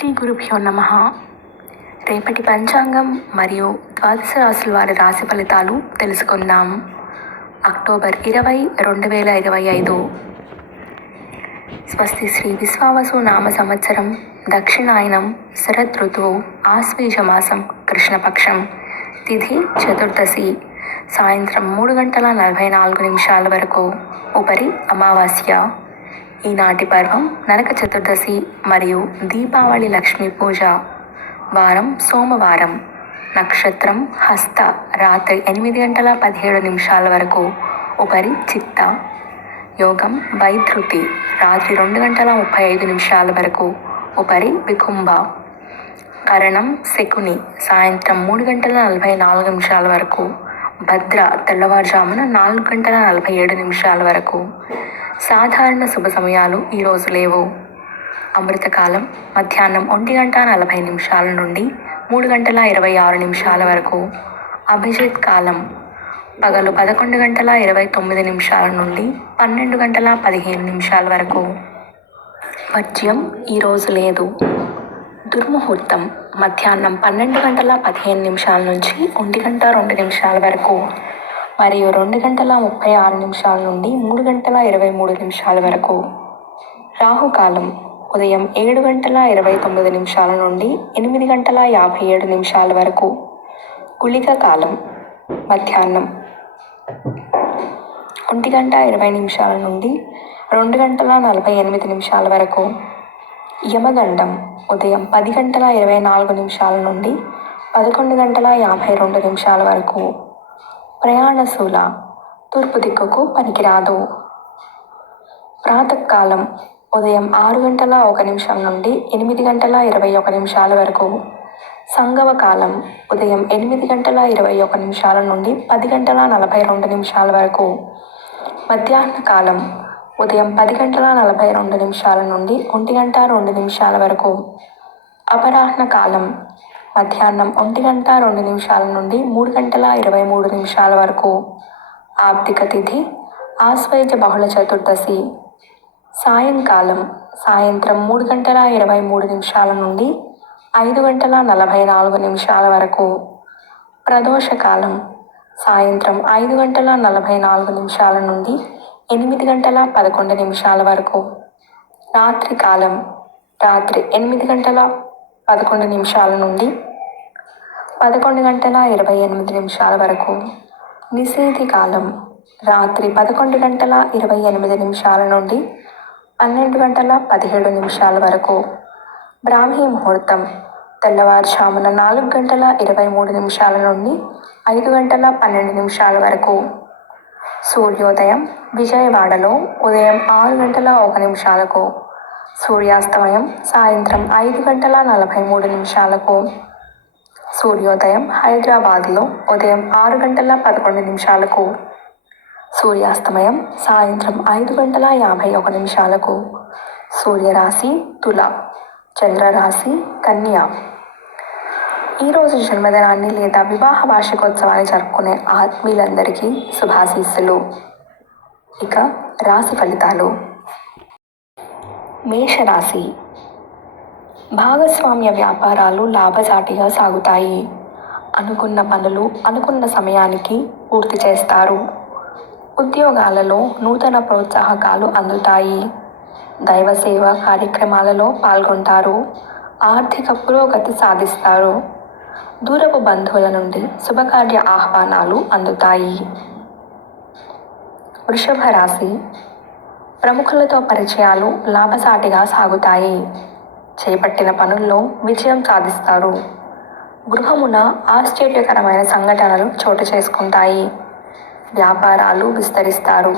శ్రీ గురుభ్యో నమః. రేపటి పంచాంగం మరియు ద్వాదశ రాశుల వారి రాశి ఫలితాలు తెలుసుకుందాం. అక్టోబర్ 20, 2025. స్వస్తి శ్రీ విశ్వావసు నామ సంవత్సరం, దక్షిణాయనం, శరద్ ఋతువు, ఆశ్వీజ మాసం, కృష్ణపక్షం, తిథి చతుర్దశి, సాయంత్రం 3:44 వరకు, ఉపరి అమావాస్య. ఈనాటి పర్వం నరక చతుర్దశి మరియు దీపావళి లక్ష్మీ పూజ. వారం సోమవారం. నక్షత్రం హస్త, రాత్రి 8:17 వరకు, ఉపరి చిత్త. యోగం వైధృతి, రాత్రి 2:35 వరకు, ఉపరి వికుంభ. కరణం శకుని, సాయంత్రం 3:44 వరకు, భద్ర తెల్లవారుజామున 4:47 వరకు. సాధారణ శుభ సమయాలు ఈరోజు లేవు. అమృతకాలం మధ్యాహ్నం 1:40 నుండి 3:26 వరకు. అభిజిత్ కాలం పగలు 11:29 నుండి 12:15 వరకు. వర్జ్యం ఈరోజు లేదు. దుర్ముహూర్తం మధ్యాహ్నం 12:15 నుంచి 1:02 వరకు మరియు 2:36 నుండి 3:23 వరకు. రాహుకాలం ఉదయం 7:29 నుండి 8:57 వరకు. గుళిక కాలం మధ్యాహ్నం 1:20 నుండి 2:48 వరకు. యమగండం ఉదయం 10:24 నుండి 11:52 వరకు. ప్రయాణశూల తూర్పు దిక్కుకు పనికిరాదు. ప్రాతకాలం ఉదయం 6:01 నుండి 8:21 వరకు. సంగమ కాలం ఉదయం 8:21 నుండి 10:42 వరకు. మధ్యాహ్న కాలం ఉదయం 10:42 నుండి 1:02 వరకు. అపరాహ్న కాలం మధ్యాహ్నం 1:02 నుండి 3:23 వరకు. ఆప్తిక తిథి ఆశ్వయుజ బహుళ చతుర్దశి. సాయంకాలం సాయంత్రం 3:23 నుండి 5:44 వరకు. ప్రదోషకాలం సాయంత్రం 5:44 నుండి 8:11 వరకు. రాత్రికాలం రాత్రి 8:11 నుండి 11:28 వరకు. నిషేధి కాలం రాత్రి 11:28 నుండి 12:17 వరకు. బ్రాహ్మీ ముహూర్తం తెల్లవారుజామున 4:23 నుండి 5:12 వరకు. సూర్యోదయం విజయవాడలో ఉదయం 6:01. సూర్యాస్తమయం సాయంత్రం 5:43. సూర్యోదయం హైదరాబాద్లో ఉదయం 6:11. సూర్యాస్తమయం సాయంత్రం 5:51. సూర్యరాశి తుల, చంద్రరాశి కన్య. ఈరోజు జన్మదినాన్ని లేదా వివాహ వార్షికోత్సవాన్ని జరుపుకునే ఆత్మీయులందరికీ శుభాశీస్సులు. ఇక రాశి ఫలితాలు. మేషరాశి. భాగస్వామ్య వ్యాపారాలు లాభసాటిగా సాగుతాయి. అనుకున్న పనులు అనుకున్న సమయానికి పూర్తి చేస్తారు. ఉద్యోగాలలో నూతన ప్రోత్సాహకాలు అందుతాయి. దైవ సేవా కార్యక్రమాలలో పాల్గొంటారు. ఆర్థిక పురోగతి సాధిస్తారు. దూరపు బంధువుల నుండి శుభకార్య ఆహ్వానాలు అందుతాయి. వృషభ రాశి. ప్రముఖులతో పరిచయాలు లాభసాటిగా సాగుతాయి. చేపట్టిన పనుల్లో విజయం సాధిస్తారు. గృహమున ఆశ్చర్యకరమైన సంఘటనలు చోటు చేసుకుంటాయి. వ్యాపారాలు విస్తరిస్తారు.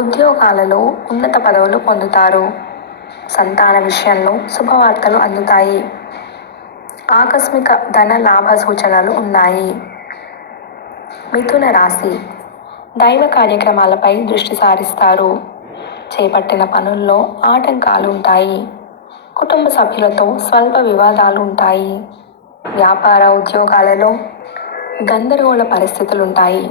ఉద్యోగాలలో ఉన్నత పదవులు పొందుతారు. సంతాన విషయంలో శుభవార్తలు అందుతాయి. ఆకస్మిక ధన లాభ సూచనలు ఉన్నాయి. మిథున రాశి. దైవ కార్యక్రమాలపై దృష్టి సారిస్తారు. చేపట్టిన పనుల్లో ఆటంకాలు ఉంటాయి. కుటుంబ సభ్యులతో స్వల్ప వివాదాలు ఉంటాయి. వ్యాపార ఉద్యోగాలలో గందరగోళ పరిస్థితులుంటాయి.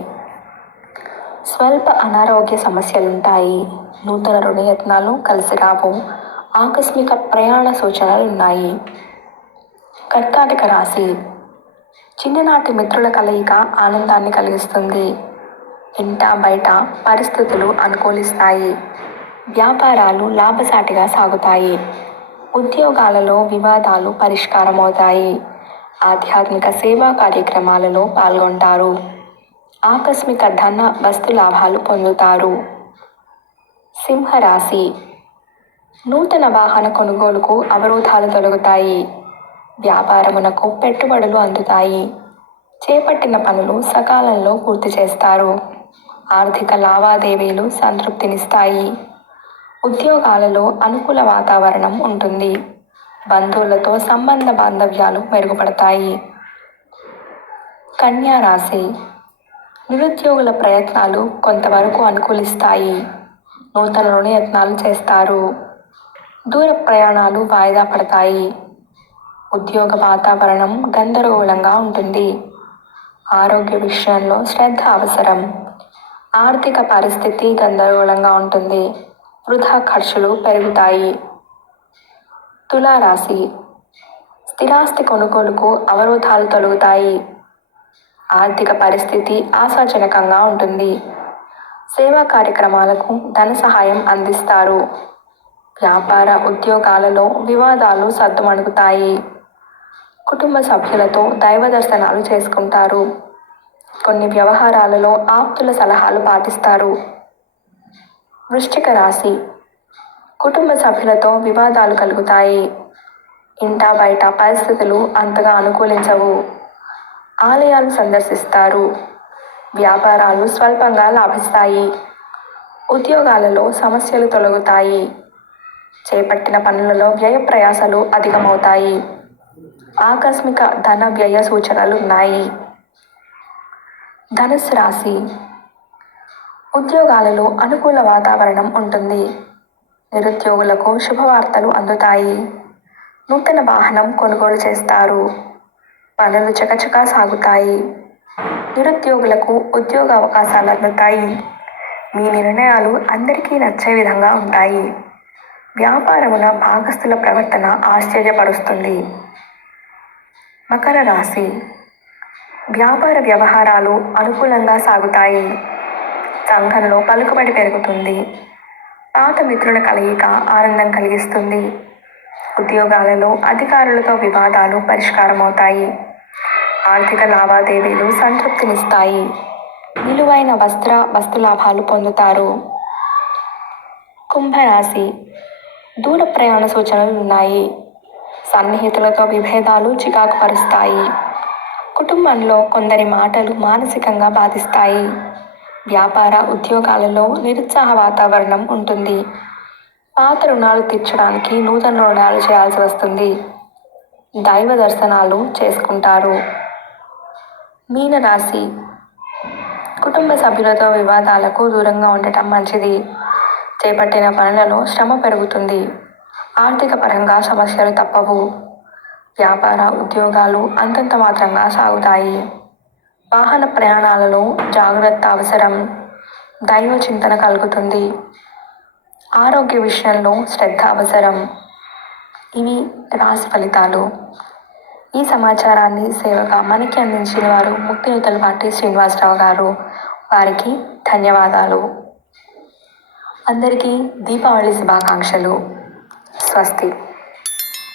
స్వల్ప అనారోగ్య సమస్యలుంటాయి. నూతన రుణయత్నాలు కలిసి రావు. ఆకస్మిక ప్రయాణ సూచనలు ఉన్నాయి. కర్కాటక రాశి. చిన్ననాటి మిత్రుల కలయిక ఆనందాన్ని కలిగిస్తుంది. ఇంటా బయట పరిస్థితులు అనుకూలిస్తాయి. వ్యాపారాలు లాభసాటిగా సాగుతాయి. ఉద్యోగాలలో వివాదాలు పరిష్కారమవుతాయి. ఆధ్యాత్మిక సేవా కార్యక్రమాలలో పాల్గొంటారు. ఆకస్మిక ధన వస్తు లాభాలు పొందుతారు. సింహరాశి. నూతన వాహన కొనుగోలుకు అవరోధాలు తొలగుతాయి. వ్యాపారమునకు పెట్టుబడులు అందుతాయి. చేపట్టిన పనులు సకాలంలో పూర్తి చేస్తారు. ఆర్థిక లావాదేవీలు సంతృప్తినిస్తాయి. ఉద్యోగాలలో అనుకూల వాతావరణం ఉంటుంది. బంధువులతో సంబంధ బాంధవ్యాలు మెరుగుపడతాయి. కన్యా రాశి. నిరుద్యోగుల ప్రయత్నాలు కొంతవరకు అనుకూలిస్తాయి. నూతన రుణయత్నాలు చేస్తారు. దూర ప్రయాణాలు వాయిదా పడతాయి. ఉద్యోగ వాతావరణం గందరగోళంగా ఉంటుంది. ఆరోగ్య విషయంలో శ్రద్ధ అవసరం. ఆర్థిక పరిస్థితి గందరగోళంగా ఉంటుంది. వృధా ఖర్చులు పెరుగుతాయి. తులారాశి. స్థిరాస్తి కొనుగోలుకు అవరోధాలు తొలగుతాయి. ఆర్థిక పరిస్థితి ఆశాజనకంగా ఉంటుంది. సేవా కార్యక్రమాలకు ధన సహాయం అందిస్తారు. వ్యాపార ఉద్యోగాలలో వివాదాలు సద్దుమణుగుతాయి. కుటుంబ సభ్యులతో దైవ దర్శనాలు చేసుకుంటారు. కొన్ని వ్యవహారాలలో ఆప్తుల సలహాలు పాటిస్తారు. వృశ్చిక రాశి. కుటుంబ సభ్యులతో వివాదాలు కలుగుతాయి. ఇంటా బయట పరిస్థితులు అంతగా అనుకూలించవు. ఆలయాలు సందర్శిస్తారు. వ్యాపారాలు స్వల్పంగా లాభిస్తాయి. ఉద్యోగాలలో సమస్యలు తొలగుతాయి. చేపట్టిన పనులలో వ్యయ ప్రయాసలు అధికమవుతాయి. ఆకస్మిక ధన వ్యయ సూచనలు ఉన్నాయి. ధనుస్సు రాశి. ఉద్యోగాలలో అనుకూల వాతావరణం ఉంటుంది. నిరుద్యోగులకు శుభవార్తలు అందుతాయి. నూతన వాహనం కొనుగోలు చేస్తారు. పనులు చకచకా సాగుతాయి. నిరుద్యోగులకు ఉద్యోగ అవకాశాలు అందుతాయి. మీ నిర్ణయాలు అందరికీ నచ్చే విధంగా ఉంటాయి. వ్యాపారమున భాగస్థుల ప్రవర్తన ఆశ్చర్యపరుస్తుంది. మకర రాశి. వ్యాపార వ్యవహారాలు అనుకూలంగా సాగుతాయి. సంఘంలో పలుకుబడి పెరుగుతుంది. పాత మిత్రుల కలయిక ఆనందం కలిగిస్తుంది. ఉద్యోగాలలో అధికారులతో వివాదాలు పరిష్కారమవుతాయి. ఆర్థిక లావాదేవీలు సంతృప్తినిస్తాయి. విలువైన వస్తు లాభాలు పొందుతారు. కుంభరాశి. దూర ప్రయాణ సూచనలు ఉన్నాయి. సన్నిహితులతో విభేదాలు చికాకు పరుస్తాయి. కుటుంబంలో కొందరి మాటలు మానసికంగా బాధిస్తాయి. వ్యాపార ఉద్యోగాలలో నిరుత్సాహ వాతావరణం ఉంటుంది. పాత రుణాలు తీర్చడానికి నూతన రుణాలు చేయాల్సి వస్తుంది. దైవ దర్శనాలు చేసుకుంటారు. మీనరాశి. కుటుంబ సభ్యులతో వివాదాలకు దూరంగా ఉండటం మంచిది. చేపట్టిన పనులలో శ్రమ పెరుగుతుంది. ఆర్థిక పరంగా సమస్యలు తప్పవు. వ్యాపార ఉద్యోగాలు అంతంత మాత్రంగా సాగుతాయి. వాహన ప్రయాణాలలో జాగ్రత్త అవసరం. దైవ చింతన కలుగుతుంది. ఆరోగ్య విషయంలో శ్రద్ధ అవసరం. ఇవి రాశి ఫలితాలు. ఈ సమాచారాన్ని సేవగా మనకి అందించిన వారు ముక్తినూతలపాటి శ్రీనివాసరావు గారు. వారికి ధన్యవాదాలు. అందరికీ దీపావళి శుభాకాంక్షలు. స్వస్తి.